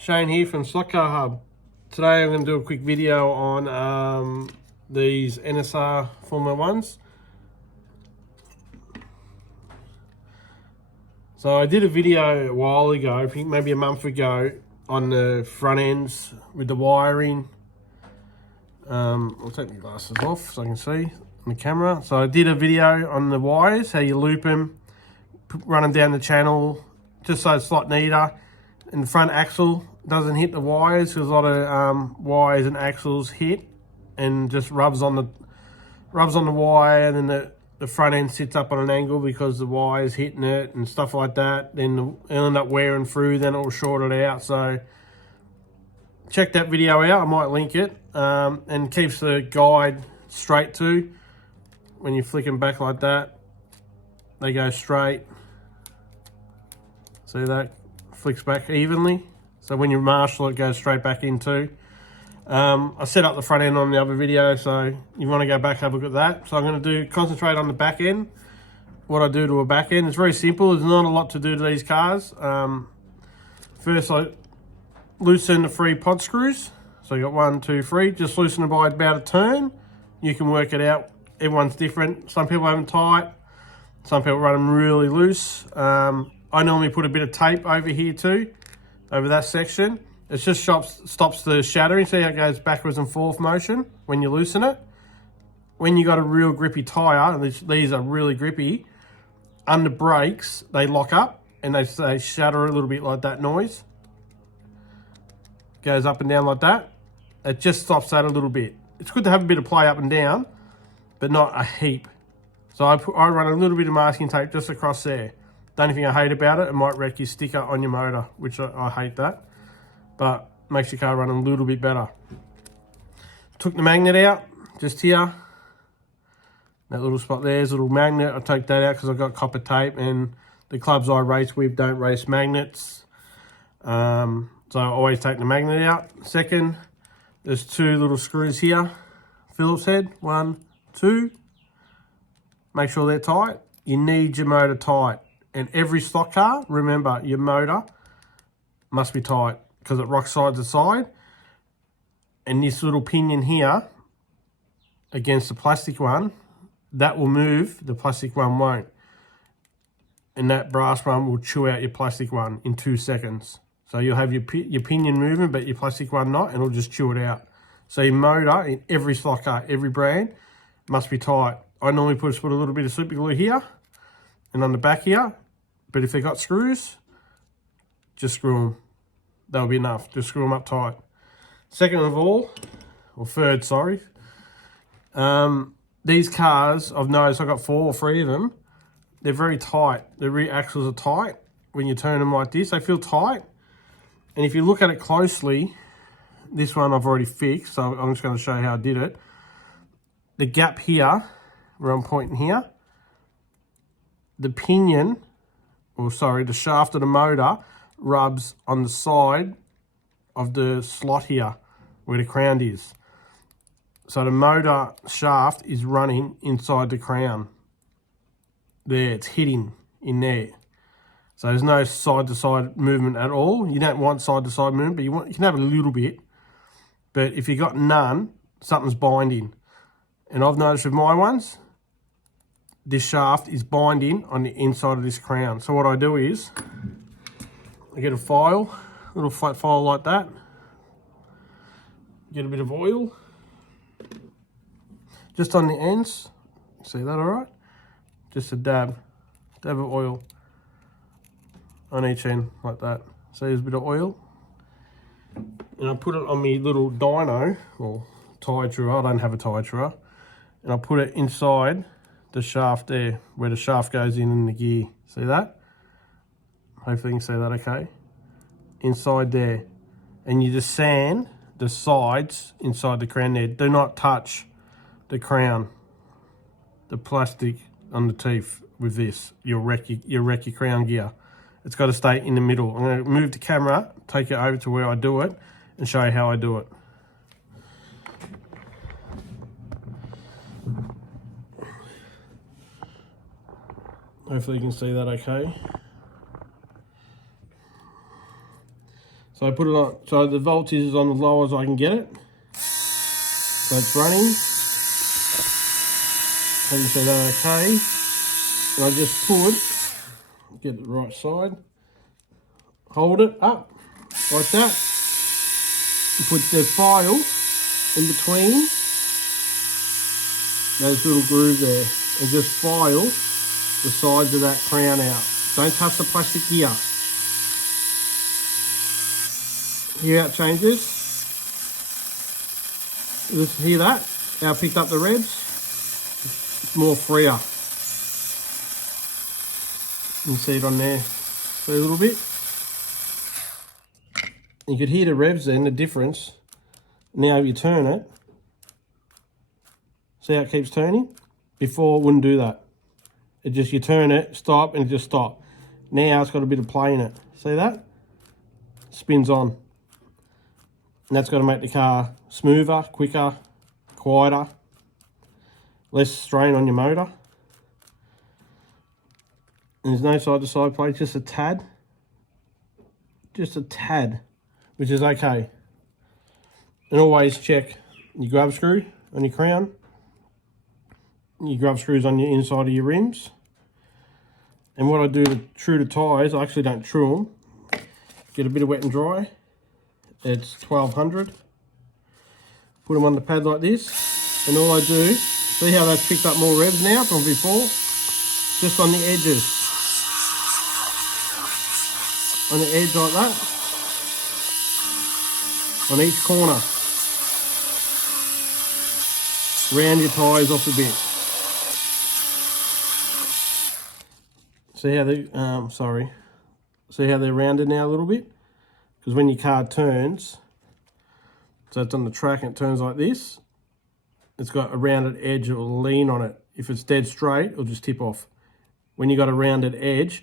Shane here from Slot Car Hub. Today I'm going to do a quick video on these NSR Formula 1s. So I did a video a while ago, I think maybe a month ago, on the front ends with the wiring. I'll take my glasses off so I can see on the camera. So I did a video on the wires, how you loop them, run them down the channel, just so it's a lot neater. And the front axle doesn't hit the wires, because a lot of wires and axles hit and just rubs on the wire, and then the front end sits up on an angle because the wire's hitting it and stuff like that. Then it'll end up wearing through, then it'll short it out. So check that video out, I might link it. And keeps the guide straight too. When you flick them back like that, they go straight. See that? Flicks back evenly. So when you marshal it, goes straight back in too. I set up the front end on the other video, so you want to go back, have a look at that. So I'm going to concentrate on the back end. What I do to a back end, it's very simple. There's not a lot to do to these cars. First, I loosen the 3 pod screws. So you got 1, 2, 3. Just loosen it by about a turn. You can work it out. Everyone's different. Some people have them tight. Some people run them really loose. I normally put a bit of tape over here too, over that section. It just stops the shattering. See how it goes backwards and forth motion when you loosen it. When you got a real grippy tyre, and these are really grippy, under brakes, they lock up and they shatter a little bit like that noise. Goes up and down like that. It just stops that a little bit. It's good to have a bit of play up and down, but not a heap. So I run a little bit of masking tape just across there. The only thing I hate about it, it might wreck your sticker on your motor, which I hate that, but makes your car run a little bit better. Took the magnet out, just here. That little spot there's a little magnet. I take that out because I've got copper tape, and the clubs I race with don't race magnets. So I always take the magnet out. Second, there's 2 little screws here. Phillips head, 1, 2. Make sure they're tight. You need your motor tight. And every stock car, remember, your motor must be tight because it rocks side to side. And this little pinion here against the plastic one, that will move, the plastic one won't. And that brass one will chew out your plastic one in 2 seconds. So you'll have your pinion moving, but your plastic one not, and it'll just chew it out. So your motor in every stock car, every brand, must be tight. I normally put a little bit of super glue here and on the back here, but if they've got screws, just screw them. That'll be enough. Just screw them up tight. Second of all, or third, sorry. These cars, I've noticed I've got 4 or 3 of them. They're very tight. The rear axles are tight. When you turn them like this, they feel tight. And if you look at it closely, this one I've already fixed, so I'm just going to show you how I did it. The gap here, where I'm pointing here, the pinion, or sorry, the shaft of the motor rubs on the side of the slot here, where the crown is. So the motor shaft is running inside the crown. There, it's hitting in there. So there's no side-to-side movement at all. You don't want side-to-side movement, but you can have a little bit. But if you got none, something's binding. And I've noticed with my ones, this shaft is binding on the inside of this crown. So what I do is, I get a file, a little flat file like that. Get a bit of oil. Just on the ends. See that all right? Just a dab of oil on each end like that. So there's a bit of oil. And I put it on my little dyno, or tyre true. I don't have a tyre true. And I put it inside the shaft there, where the shaft goes in the gear. See that? Hopefully you can see that okay. Inside there. And you just sand the sides inside the crown there. Do not touch the crown, the plastic on the teeth with this. You'll wreck your crown gear. It's got to stay in the middle. I'm going to move the camera, take it over to where I do it, and show you how I do it. Hopefully you can see that okay. So I put it on, so the voltage is on as low as I can get it. So it's running. Have you see that okay? And I just put, get the right side, hold it up like that. And put the file in between those little grooves there and just file the sides of that crown out. Don't touch the plastic gear. Hear how it changes? Just hear that? How I picked up the revs? It's more freer. You can see it on there. See a little bit? You could hear the revs then, the difference. Now if you turn it, see how it keeps turning? Before it wouldn't do that. It just, you turn it, stop, and it just stop. Now it's got a bit of play in it. See that? Spins on. And that's got to make the car smoother, quicker, quieter, less strain on your motor. And there's no side-to-side play, just a tad. Just a tad, which is okay. And always check your grub screw on your crown. Your grub screws on your inside of your rims. And what I do to true the tyres, I actually don't true them. Get a bit of wet and dry. It's 1200. Put them on the pad like this. And all I do, see how they've picked up more revs now from before? Just on the edges. On the edge like that. On each corner. Round your tyres off a bit. See how they, see how they're rounded now a little bit? Because when your car turns, so it's on the track and it turns like this, it's got a rounded edge, it will lean on it. If it's dead straight, it'll just tip off. When you got a rounded edge,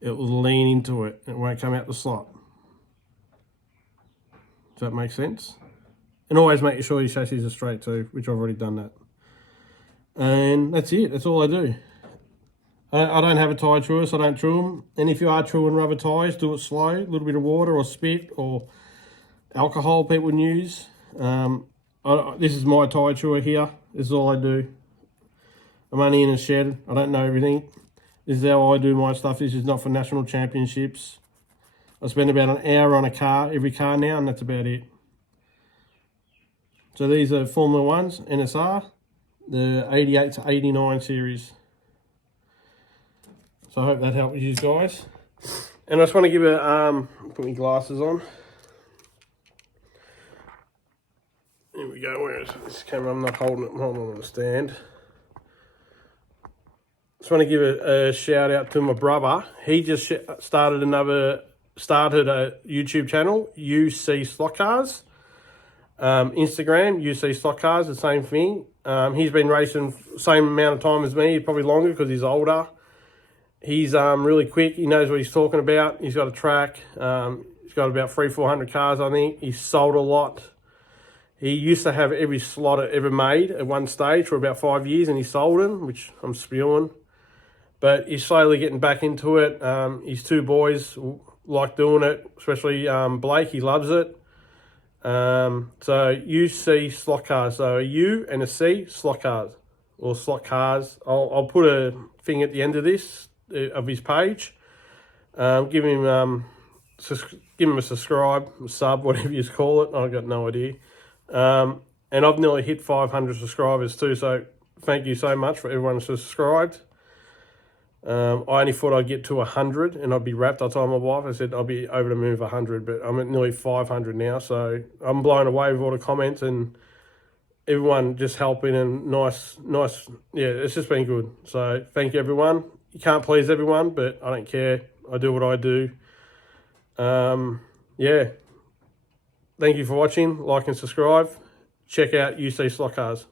it will lean into it and it won't come out the slot. Does that make sense? And always make sure your chassis are straight too, which I've already done that. And that's it, that's all I do. I don't have a tyre truer, so I don't true them. And if you are truing rubber tyres, do it slow. A little bit of water or spit or alcohol people use. This is my tyre truer here. This is all I do. I'm only in a shed. I don't know everything. This is how I do my stuff. This is not for national championships. I spend about an hour on a car, every car now, and that's about it. So these are Formula 1s, NSR, the 88 to 89 series. So I hope that helps you guys. And I just want to give a, put my glasses on. Here we go, where is this camera? I'm not holding it, I'm holding it on the stand. Just want to give a shout out to my brother. He just started a YouTube channel, UC Slot Cars. Instagram, UC Slot Cars, the same thing. He's been racing same amount of time as me, probably longer because he's older. He's really quick. He knows what he's talking about. He's got a track. He's got about 300-400 cars, I think. He's sold a lot. He used to have every slot ever made at one stage for about 5 years, and he sold them, which I'm spewing. But he's slowly getting back into it. His two boys like doing it, especially Blake. He loves it. So UC Slot Cars. So a U and a C, Slot Cars, or Slot Cars. I'll put a thing at the end of this, of his page. Give him a subscribe, a sub, whatever you call it. I've got no idea. And I've nearly hit 500 subscribers too, so thank you so much for everyone who's subscribed. I only thought I'd get to 100 and I'd be wrapped. I told my wife, I said I'll be over the moon for 100, but I'm at nearly 500 now, so I'm blown away with all the comments and everyone just helping and nice, yeah, it's just been good. So thank you everyone. You can't please everyone, but I don't care. I do what I do. Yeah. Thank you for watching. Like and subscribe. Check out UC Slot Cars.